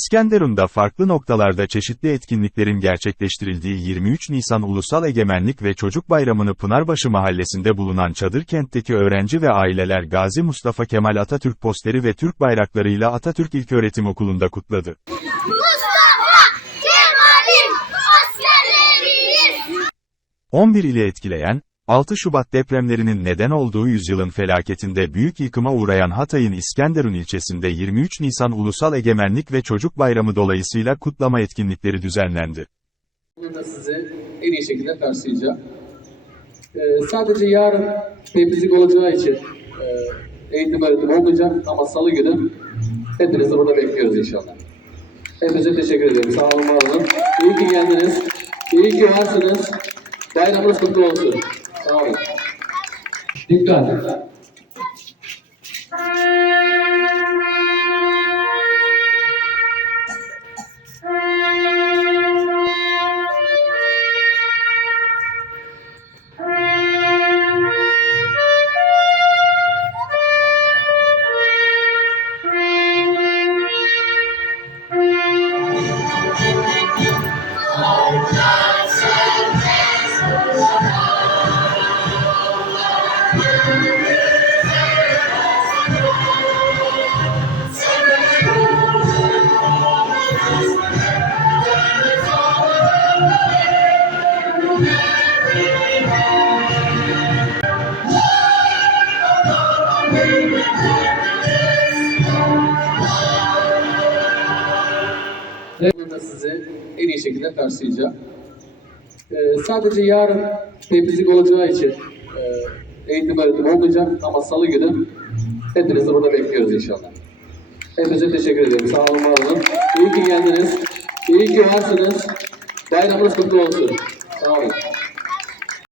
İskenderun'da farklı noktalarda çeşitli etkinliklerin gerçekleştirildiği 23 Nisan Ulusal Egemenlik ve Çocuk Bayramı'nı Pınarbaşı Mahallesi'nde bulunan çadır kentteki öğrenci ve aileler Gazi Mustafa Kemal Atatürk posteri ve Türk bayraklarıyla Atatürk İlköğretim Okulu'nda kutladı. Mustafa Kemal'in askerleriyiz. 11 ili etkileyen, 6 Şubat depremlerinin neden olduğu yüzyılın felaketinde büyük yıkıma uğrayan Hatay'ın İskenderun ilçesinde 23 Nisan Ulusal Egemenlik ve Çocuk Bayramı dolayısıyla kutlama etkinlikleri düzenlendi. Burada sizi en iyi şekilde karşılayacağım. Ee, sadece yarın temizlik olacağı için e, eğitim öğretim olmayacak ama salı günü hepinizi burada bekliyoruz inşallah. Hepinize teşekkür ederim. Sağ olun, var olun. İyi ki geldiniz. İyi ki varsınız. Bayramınız kutlu olsun. Sağ olun. Dikkat. Ve burada sizi en iyi şekilde karşılayacağım. Ee, sadece yarın temizlik olacağı için e, eğitim öğretim olmayacak ama salı günü hepinizi burada bekliyoruz inşallah. Hepinize teşekkür ederim. Sağ olun, var olun. İyi ki geldiniz. İyi ki varsınız. Bayramınız kutlu olsun. Sağ olun.